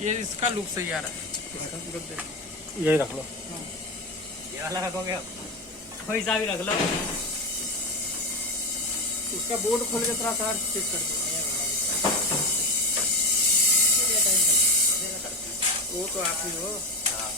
ये इसका लुक सही आ रहा है गद्दे। यही रख लो। ये वाला रखोगे आप? कोई सा भी रख लो। उसका बोर्ड खोल के थोड़ा सा चेक कर दो। वो तो आप ही हो। हाँ